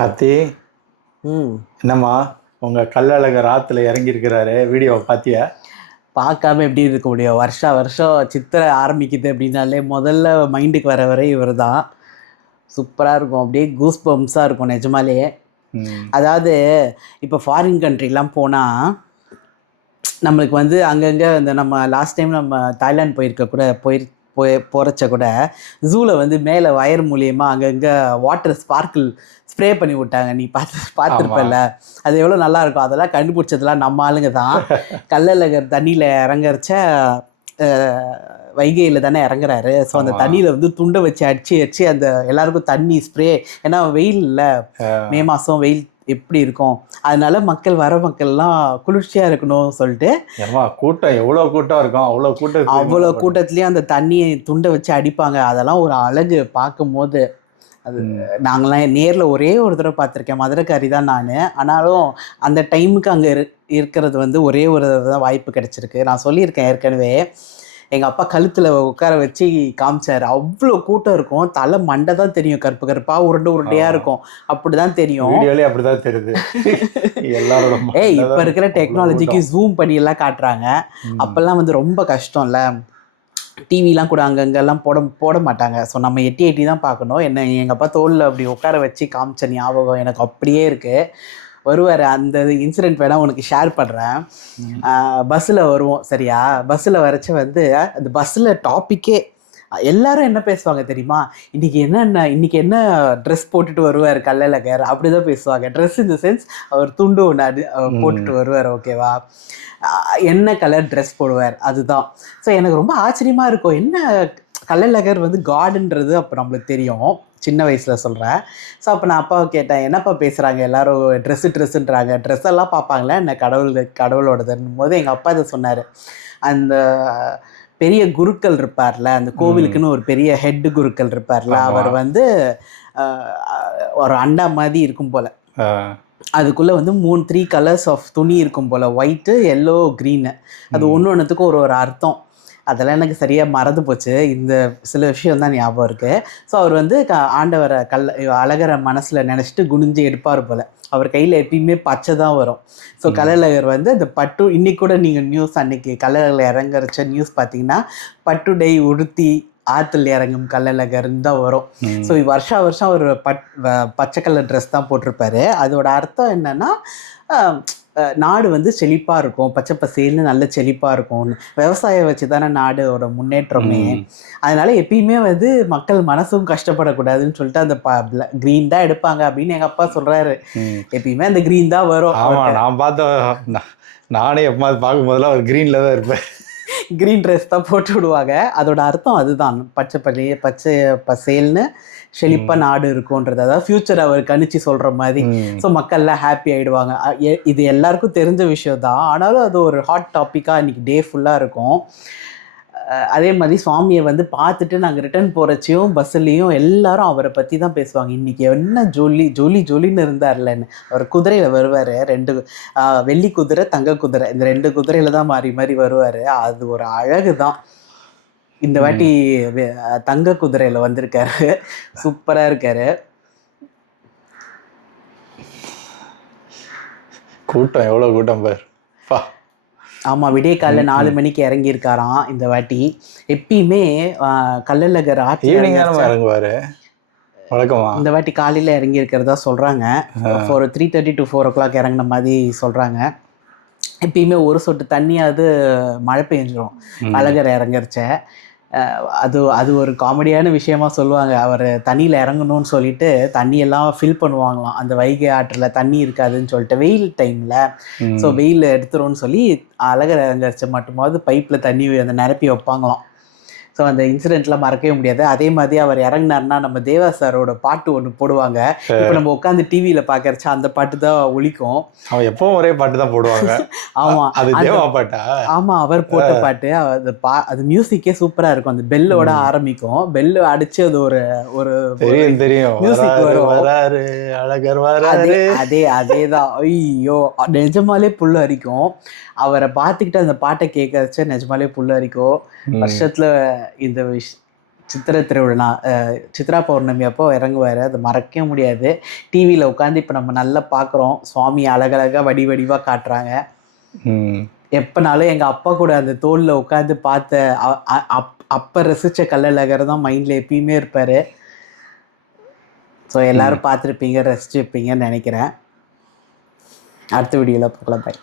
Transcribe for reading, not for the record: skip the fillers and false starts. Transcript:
அத்தி, ம் என்னம்மா உங்க கள்ளழகர் ஆத்துல இறங்கியிருக்கிறாரு, வீடியோவை பாத்தியா? பார்க்காம எப்படி இருக்க முடியும்? வருஷா வருஷம் சித்திரை ஆரம்பிக்குது அப்படின்னாலே முதல்ல மைண்டுக்கு வர இவர் தான். சூப்பராக இருக்கும், அப்படியே கூஸ் பம்ப்ஸாக இருக்கும் நிஜமாலேயே. ம். அதாவது இப்போ ஃபாரின் கண்ட்ரிலாம் போனால் நம்மளுக்கு வந்து அங்கங்கே இந்த நம்ம லாஸ்ட் டைம் நம்ம தாய்லாந்து போயிருக்க கூட போகிறச்ச கூட ஜூவில் வந்து மேலே வயர் மூலியமா அங்கங்கே வாட்டர் ஸ்பார்க்கிள் ஸ்ப்ரே பண்ணி விட்டாங்க. நீ ஆமா. பார்த்துருப்பல, அது எவ்வளோ நல்லா இருக்கும். அதெல்லாம் கண்டுபிடிச்சதெல்லாம் நம்ம ஆளுங்க தான். கள்ளழகர் தண்ணியில் இறங்குறச்ச வைகையில் தானே இறங்குறாரு. ஸோ அந்த ஆமா. தண்ணியில் வந்து துண்டை வச்சு அடிச்சு அடிச்சு அந்த எல்லாருக்கும் தண்ணி ஸ்ப்ரே. ஏன்னா வெயில் இல்லை, மே மாதம் வெயில் எப்படி இருக்கும், அதனால வர மக்கள்லாம் குளிர்ச்சியாக இருக்கணும் சொல்லிட்டு ஏம்மா கூட்டம் எவ்வளோ கூட்டம் இருக்கும், அவ்வளோ கூட்டத்துலேயும் அந்த தண்ணியை துண்டை வச்சு அடிப்பாங்க. அதெல்லாம் ஒரு அழகு பார்க்கும்போது. அது நாங்களாம் நேரில் ஒரே ஒரு தடவை பார்த்துருக்கேன், மதுரைக்காரி தான் நான். ஆனாலும் அந்த டைமுக்கு அங்கே இருக்கிறது வந்து ஒரே ஒரு தான் வாய்ப்பு கிடச்சிருக்கு. நான் சொல்லியிருக்கேன் ஏற்கனவே, எங்கள் அப்பா கழுத்தில் உட்கார வச்சு காமிச்சார். அவ்வளோ கூட்டம் இருக்கும், தலை மண்டை தான் தெரியும், கருப்பு கருப்பாக உருண்டையாக இருக்கும், அப்படி தான் தெரியும். அப்படி தான் தெரியுது எல்லாரோட. இப்போ இருக்கிற டெக்னாலஜிக்கு ஜூம் பண்ணி எல்லாம் காட்டுறாங்க. அப்போல்லாம் வந்து ரொம்ப கஷ்டம்ல, டிவிலாம் கூட அங்கங்கெல்லாம் போட மாட்டாங்க. ஸோ நம்ம எட்டி தான் பார்க்கணும். எங்கள் அப்பா தோளில் அப்படி உட்கார வச்சு காமிச்ச ஞாபகம் எனக்கு அப்படியே இருக்குது. வருவார். அந்த இன்சிடெண்ட் வேணால் உனக்கு ஷேர் பண்ணுறேன். பஸ்ஸில் வருவோம் சரியா, பஸ்ஸில் வரைச்ச வந்து அந்த பஸ்ஸில் டாப்பிக்கே எல்லாரும் என்ன பேசுவாங்க தெரியுமா, இன்னைக்கு என்ன ட்ரெஸ் போட்டுட்டு வருவார் கள்ளழகர், அப்படி தான் பேசுவாங்க. ட்ரெஸ் இந்த சென்ஸ் அவர் துண்டு ஒன்று போட்டுட்டு வருவார், ஓகேவா, என்ன கலர் ட்ரெஸ் போடுவார் அதுதான். ஸோ எனக்கு ரொம்ப ஆச்சரியமாக இருக்கும், என்ன கள்ளழகர் வந்து காடுன்றது அப்போ நம்மளுக்கு தெரியும், சின்ன வயசில் சொல்கிறேன். ஸோ அப்போ நான் அப்பாவை கேட்டேன், என்னப்பா பேசுகிறாங்க எல்லாரும் ட்ரெஸ்ஸுன்றாங்க, ட்ரெஸ் எல்லாம் பார்ப்பாங்களா என்ன கடவுளோடதுன்னும் போது எங்கள் அப்பா இதை சொன்னார். அந்த பெரிய குருக்கள் இருப்பார்ல, அந்த கோவிலுக்குன்னு ஒரு பெரிய ஹெட்டு குருக்கள் இருப்பார்ல, அவர் வந்து ஒரு அண்டா மாதிரி இருக்கும் போல், அதுக்குள்ளே வந்து 3 கலர்ஸ் ஆஃப் துணி இருக்கும் போல், ஒயிட்டு, எல்லோ, க்ரீனு. அது ஒன்றுத்துக்கும் ஒரு அர்த்தம். அதெல்லாம் எனக்கு சரியாக மறந்து போச்சு, இந்த சில விஷயம் தான் ஞாபகம் இருக்குது. ஸோ அவர் வந்து ஆண்டவரை அழகரை மனசில் நினச்சிட்டு குனிஞ்சு எடுப்பார் போல். அவர் கையில் எப்பயுமே பச்சை தான் வரும். ஸோ கள்ளழகர் வந்து அந்த பட்டு, இன்னைக்கு கூட நீங்கள் நியூஸ் அன்னைக்கு கள்ளழகர் இறங்குறச்ச நியூஸ் பார்த்தீங்கன்னா, பட்டுடை உடுத்தி ஆற்றுல இறங்கும் கள்ளழகர்னு தான் வரும். ஸோ வருஷா வருஷம் ஒரு பச்சை கலர் ட்ரெஸ் தான் போட்டிருப்பாரு. அதோட அர்த்தம் என்னன்னா, நாடு வந்து செழிப்பாக இருக்கும், பச்சை பசேல்னு நல்ல செழிப்பாக இருக்கும். விவசாயம் வச்சு தானே நாடோட முன்னேற்றமே. அதனால எப்பயுமே வந்து மக்கள் மனசும் கஷ்டப்படக்கூடாதுன்னு சொல்லிட்டு அந்த க்ரீன் தான் எடுப்பாங்க அப்படின்னு எங்கள் அப்பா சொல்கிறாரு. எப்பயுமே அந்த க்ரீன் தான் வரும். நான் பார்த்தேன், நானே எப்போ பார்க்கும்போதெல்லாம் ஒரு க்ரீனில் தான் இருப்பேன். க்ரீன் ட்ரெஸ் தான் போட்டு விடுவாங்க. அதோட அர்த்தம் அதுதான், பச்சை பசேல்னு செழிப்பாக நாடு இருக்கும்ன்றது. அதாவது ஃப்யூச்சர் அவர் கணிச்சு சொல்கிற மாதிரி. ஸோ மக்கள்லாம் ஹாப்பி ஆகிடுவாங்க. இது எல்லாருக்கும் தெரிஞ்ச விஷயம் தான், ஆனாலும் அது ஒரு ஹாட் டாப்பிக்காக இன்றைக்கி டே ஃபுல்லாக இருக்கும். அதே மாதிரி சுவாமியை வந்து பார்த்துட்டு நாங்கள் ரிட்டர்ன் போகிறச்சையும் பஸ்ஸுலேயும் எல்லாரும் அவரை பற்றி தான் பேசுவாங்க. இன்றைக்கி என்ன ஜொலின்னு இருந்தார்லன்னு. அவர் குதிரையில் வருவார், 2 வெள்ளி குதிரை, தங்க குதிரை, இந்த 2 குதிரையில் தான் மாறி வருவார். அது ஒரு அழகு தான். இந்த வாட்டி தங்க குதிரையில் வந்திருக்காரு, சூப்பராக இருக்காரு. கூட்டம் எவ்வளோ கூட்டம் பார். ஆமாம், விடிய காலைல 4 மணிக்கு இறங்கியிருக்காராம் இந்த வாட்டி. எப்பயுமே கள்ளழகர் இறங்குவார் வழக்கமா, இந்த வாட்டி காலையில் இறங்கியிருக்கிறதா சொல்கிறாங்க. 3:30 to 4 o'clock இறங்கின மாதிரி சொல்கிறாங்க. எப்பயுமே ஒரு சொட்டு தண்ணியாவது மழை பெஞ்சிரும் அழகர் இறங்குறச்ச. அது ஒரு காமெடியான விஷயமா சொல்லுவாங்க. அவர் தண்ணியில் இறங்கணும்னு சொல்லிட்டு தண்ணியெல்லாம் ஃபில் பண்ணுவாங்களாம். அந்த வைகை ஆற்றில் தண்ணி இருக்காதுன்னு சொல்லிட்டு வெயில் டைமில். ஸோ வெயில் எடுத்துரும்னு சொல்லி அழகர் இறங்கரிச்ச மட்டுமாவது பைப்பில் தண்ணி அந்த நிரப்பி வைப்பாங்களாம். ஸோ அந்த இன்சிடென்ட்லாம் மறக்கவே முடியாது. அதே மாதிரி அவர் இறங்கினார்னா நம்ம தேவா சாரோட பாட்டு ஒன்று போடுவாங்க. இப்போ நம்ம உட்காந்து டிவியில் பார்க்கறச்சா அந்த பாட்டு தான் ஒலிக்கும். அவன் எப்பவும் ஒரே பாட்டு தான் போடுவாங்க. ஆமாம், அது தேவா பாட்டா? ஆமாம், அவர் போட்ட பாட்டு. அது மியூசிக்கே சூப்பராக இருக்கும். அந்த பெல்லோட ஆரம்பிக்கும், பெல்லு அடிச்சு அது ஒரு தெரியும் மியூசிக் வரும். அழகர் அதேதான். ஐயோ, நிஜமாலே புல்லு அரிக்கும். அவரை பார்த்துக்கிட்டு அந்த பாட்டை கேட்கறச்ச நிஜமாலே புல்லு அரிக்கும். வருஷத்துல இந்த சித்திரை திருவிழா சித்ரா பௌர்ணமி அப்போ இறங்குவார். அது மறக்கவே முடியாது. டிவியில் உட்காந்து இப்போ நம்ம நல்லா பார்க்குறோம். சுவாமி அழகழகாக வடிவாக காட்டுறாங்க. எப்போனாலும் எங்கள் அப்பா கூட அந்த தோளில் உட்காந்து பார்த்த அப்போ ரசித்த கள்ளழகர் தான் மைண்டில் எப்பயுமே இருப்பார். ஸோ எல்லோரும் பார்த்துருப்பீங்க, ரசிச்சுருப்பீங்கன்னு நினைக்கிறேன். அடுத்த வீடியோவில் பார்க்கலாம். பாய்.